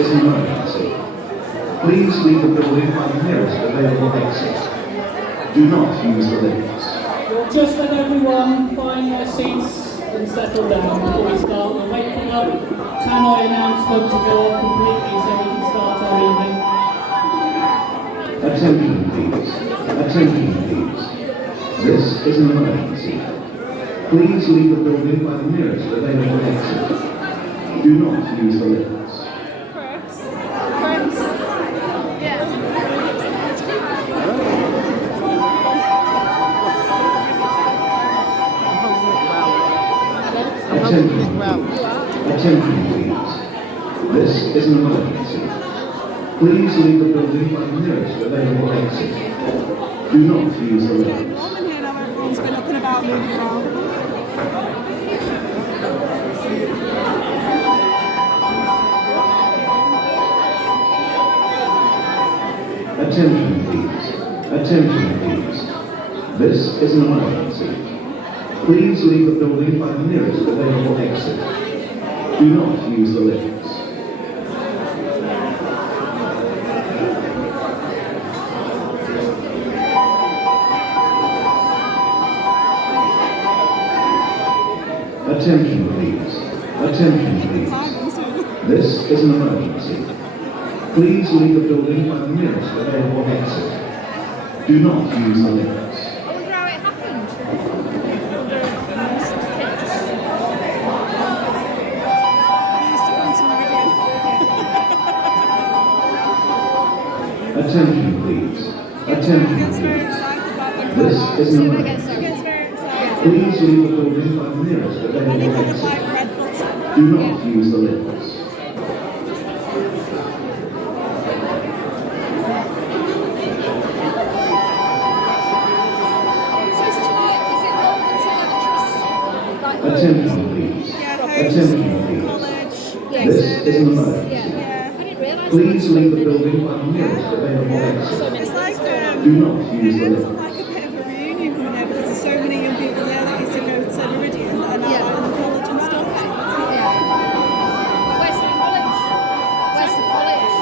is an emergency. Please leave the building by the nearest available exit. Do not use the lifts. Just let everyone find their seats and settle down before we start. We're waiting up tannoy announcement to go off completely so we can start our evening. Attention please. Attention please. This is an emergency. Please leave the building by the nearest available exit. Do not use the lifts. Attention please. Attention please. This is an emergency. Please leave the building by the nearest available exit. Do not use the lifts. I'm in here now, everyone's been up and about, moving around. Attention please. Attention please. This is an emergency. Please leave the building by the nearest available exit. Do not use the lifts. Attention please. Attention please. This is an emergency. Please leave the building by the nearest available exit. Do not use the lifts. I wonder how it happened. Attention please. Attention please. This is an emergency. Please leave the building by the nearest available exit. Do not use the lifts. Attention please. Attention please. This is an emergency. Please leave the building by the nearest available exit. It's like, Do not use the it's lifts. like a bit of a reunion coming here because there's so many young people there that used to go to Meridian and are now out in the college and stuff. Where's the college? Where's the college?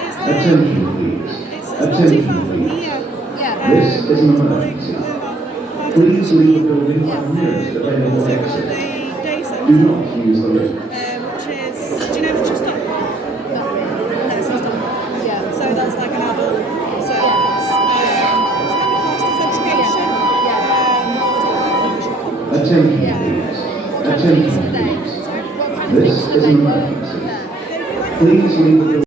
It's like, Attention please. it's not too Attention far from please. here. Yeah. This is an emergency. Please leave the building by the nearest available So we've got exit. the day Do centre, not use the lifts. which is, do you know the Just Stop? No, it's not Stop. Yeah. So that's like an adult service. Yeah. It's kind of classed as education. Attention Yeah. please. What kind of Attention things do they? please. Sorry? What kind of This things do is they an work? emergency. Yeah. Please leave the building.